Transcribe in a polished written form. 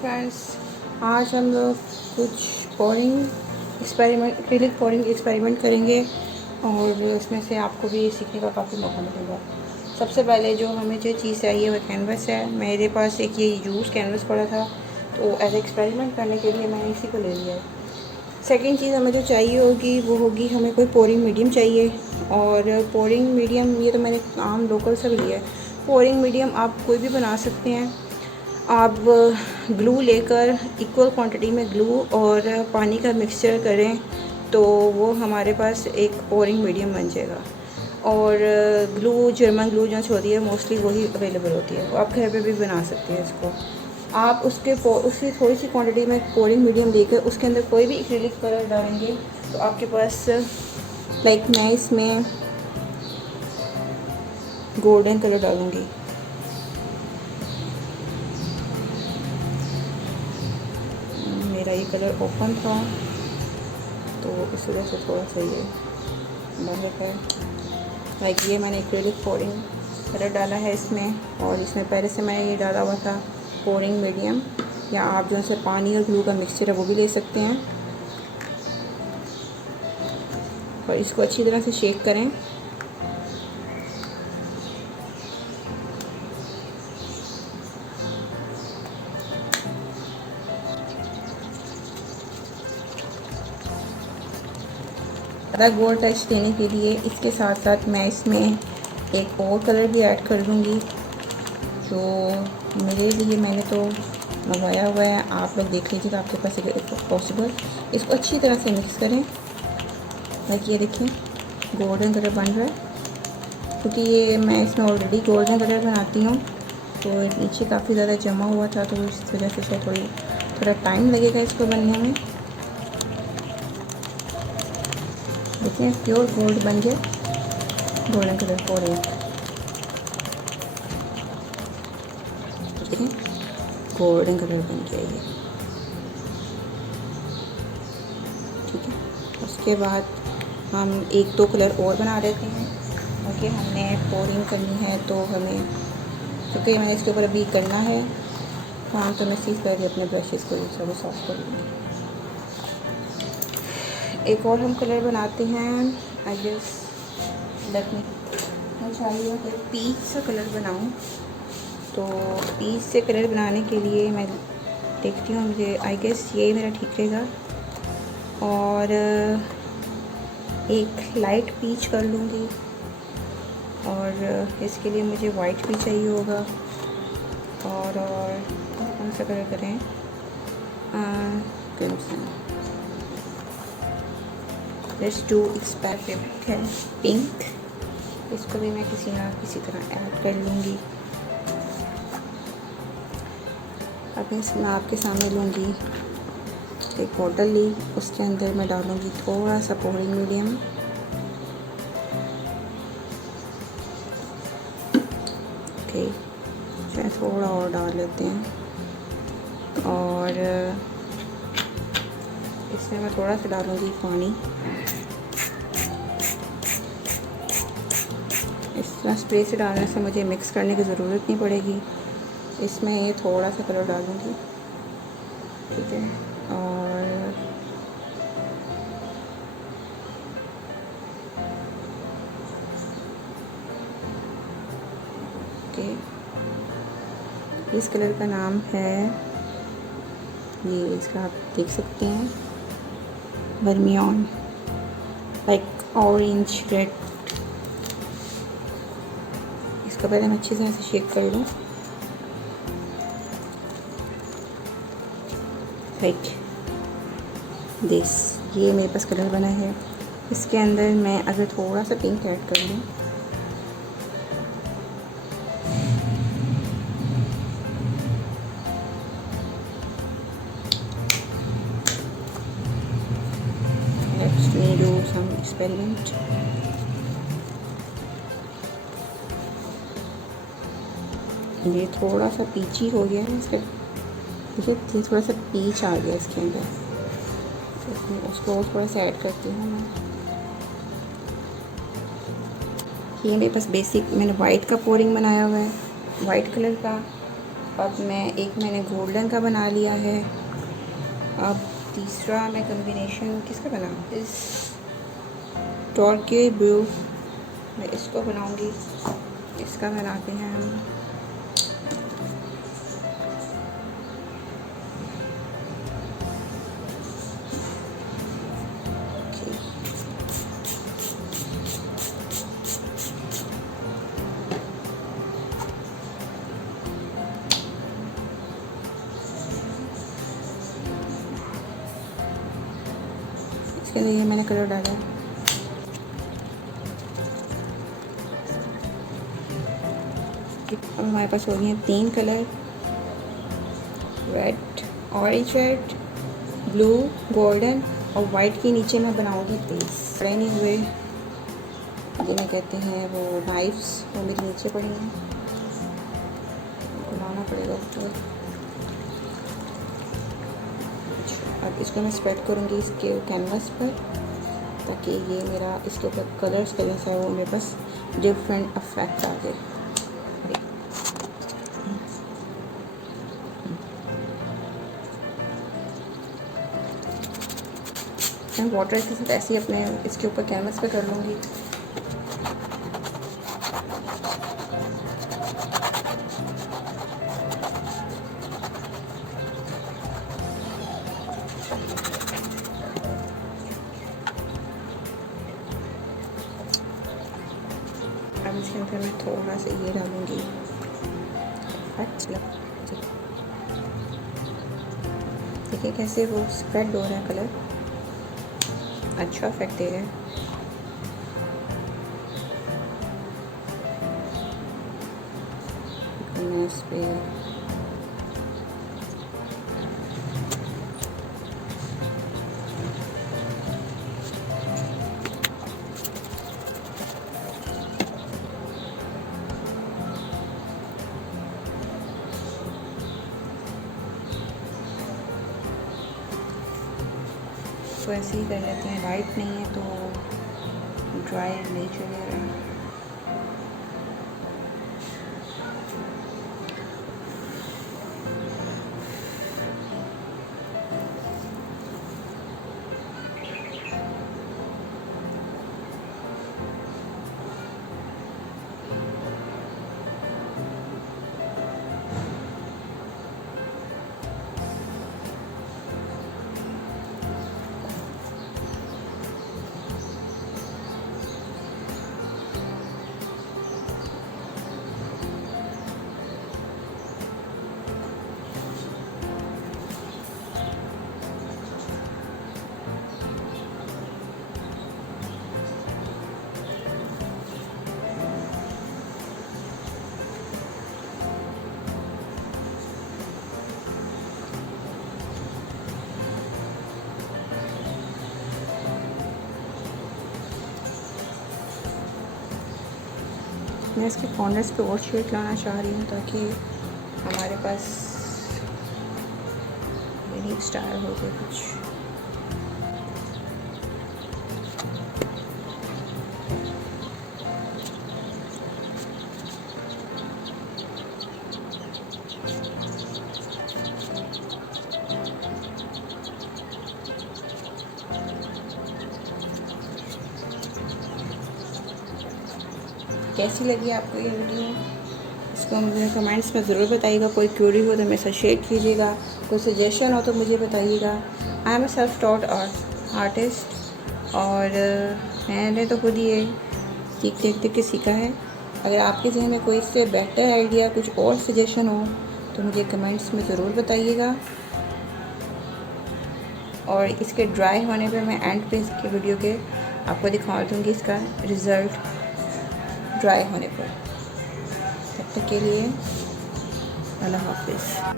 Friends, आज हम लोग कुछ एक्रिलिक पोरिंग एक्सपेरिमेंट करेंगे और इसमें से आपको भी सीखने का काफ़ी मौका मिलेगा। सबसे पहले जो हमें जो चीज़ चाहिए वह कैनवस है। मेरे पास एक ये यूज़ कैनवस पड़ा था, तो एज एक्सपेरिमेंट करने के लिए मैंने इसी को ले लिया है। सेकेंड चीज़ हमें जो चाहिए होगी वो होगी, हमें कोई पोरिंग मीडियम चाहिए। और पोरिंग मीडियम ये तो मैंने आम लोकल से लिया है। पोरिंग मीडियम आप कोई भी बना सकते हैं। आप ग्लू लेकर इक्वल क्वांटिटी में ग्लू और पानी का मिक्सचर करें तो वो हमारे पास एक पोरिंग मीडियम बन जाएगा। और ग्लू, जर्मन ग्लू जो होती है मोस्टली वही अवेलेबल होती है, वो आप घर पे भी बना सकते हैं इसको। आप उसकी थोड़ी सी क्वांटिटी में पोरिंग मीडियम लेकर उसके अंदर कोई भी एक्रिलिक कलर डालेंगे तो आपके पास मैं इसमें गोल्डन कलर डालूँगी। मेरा ये कलर ओपन था तो इस वजह से थोड़ा सा ये बंद है। ये मैंने एक्रिलिक पोरिंग कलर डाला है इसमें, और इसमें पहले से मैंने ये डाला हुआ था पोरिंग मीडियम, या आप जो से पानी और ग्लू का मिक्सचर है वो भी ले सकते हैं। और इसको अच्छी तरह से शेक करें। ज़्यादा गोल्ड टच देने के लिए इसके साथ साथ मैं इसमें एक और कलर भी ऐड कर दूँगी, जो मेरे लिए मैंने तो मंगवाया हुआ है। आप लोग देख लीजिएगा आपके पास पॉसिबल। इसको अच्छी तरह से मिक्स करें। ये देखिए गोल्डन कलर बन रहा है, क्योंकि ये मैं इसमें ऑलरेडी गोल्डन कलर बनाती हूँ तो नीचे काफ़ी ज़्यादा जमा हुआ था, तो इस वजह से थोड़ा टाइम लगेगा इसको बनने में। देखिए प्योर गोल्ड बन गया, गोल्डन कलर हो रहा है। देखिए गोल्डन कलर बन गया ये, ठीक है। उसके बाद हम एक दो कलर और बना लेते हैं, क्योंकि हमने पोरिंग करनी है तो हमें, क्योंकि मैंने इसके ऊपर अभी करना है काम, तो मैं सीख कर अपने ब्रशेस को थोड़ा सॉफ्ट कर लूँगी। एक और हम कलर बनाते हैं, आई गेस मैं चाहिए कि पीच सा कलर बनाऊं, तो पीच से कलर बनाने के लिए मैं देखती हूँ, मुझे आई गेस ये मेरा ठीक रहेगा। और एक लाइट पीच कर लूँगी, और इसके लिए मुझे वाइट भी चाहिए होगा। और कौन सा कलर करें, क्रिम्सन। लेट्स डू एक्सपेरिमेंट है पिंक। इसको भी मैं किसी ना किसी तरह ऐड कर लूँगी। अब मैं आपके सामने लूँगी एक बॉटल ली, उसके अंदर मैं डालूँगी थोड़ा सा पोरिंग मीडियम। ओके, चाहे थोड़ा और डाल लेते हैं। और इसमें मैं थोड़ा सा डालूँगी पानी। इस तरह स्प्रे से डालने से मुझे मिक्स करने की ज़रूरत नहीं पड़ेगी। इसमें ये थोड़ा सा कलर डालूँगी, ठीक है। और ओके, इस कलर का नाम है, ये इसका आप देख सकते हैं, वर्मियन, लाइक ऑरेंज रेड। इसको पहले मैं अच्छी तरह से शेक कर लूँ, लाइक दिस। ये मेरे पास कलर बना है। इसके अंदर मैं अगर थोड़ा सा पिंक ऐड कर लूँ, लेट्स डू सम एक्सपेरिमेंट। ये थोड़ा सा पीची हो गया है, इसके देखिए थोड़ा सा पीच आ गया इसके अंदर, इसमें उसको थोड़ा सा ऐड करती हूँ मैं। ये मेरे पास बेसिक मैंने वाइट का पोरिंग बनाया हुआ है, वाइट कलर का। अब मैंने गोल्डन का बना लिया है। अब तीसरा मैं कम्बिनेशन किसका बनाऊँ, इस टॉर्के ब्लू, मैं इसको बनाऊँगी। इसका बनाते हैं हम। इसके लिए मैंने कलर डाला है। अब हमारे पास हो गए हैं 3 colour, red, orange red, blue, golden और वाइट के नीचे मैं बनाऊंगी बेस। पड़े नहीं हुए जिन्हें कहते हैं वो नाइफ्स, वो मेरे नीचे पड़ी हैं, बनाना पड़ेगा ऊपर। अब इसको मैं स्प्रेड करूँगी इसके कैनवास पर, ताकि ये मेरा इसके ऊपर कलर्स का जैसा है वो मेरे पास डिफरेंट इफेक्ट आ जाए। मैं वाटर के साथ ऐसे ही अपने इसके ऊपर कैनवास पे कर लूँगी। अब इसके अंदर मैं थोड़ा सा ये डालूँगी, देखिए कैसे वो स्प्रेड हो रहा है, कलर अच्छा इफेक्ट दे रहा है। मैं उस पर तो ऐसे ही कर लेते हैं। लाइट नहीं है तो ड्राई नहीं चलेगा। मैं इसके कॉर्नर्स पे और शेड लाना चाह रही हूँ ताकि हमारे पास यूनिक स्टाइल हो गया कुछ। कैसी लगी आपको ये वीडियो, इसको मुझे कमेंट्स में ज़रूर बताइएगा। कोई क्यूरी हो तो मेरे साथ शेयर कीजिएगा, कोई सजेशन हो तो मुझे बताइएगा। I am a self taught artist और मैंने तो खुद ही देख के सीखा है। अगर आपके जहन में कोई इससे बेटर आइडिया, कुछ और सजेशन हो तो मुझे कमेंट्स में ज़रूर बताइएगा। और इसके ड्राई होने पे मैं एंड पे इसके वीडियो के आपको दिखा दूँगी इसका रिज़ल्ट ड्राई होने पर। तब तक के लिए अल्लाह हाफ़िज़।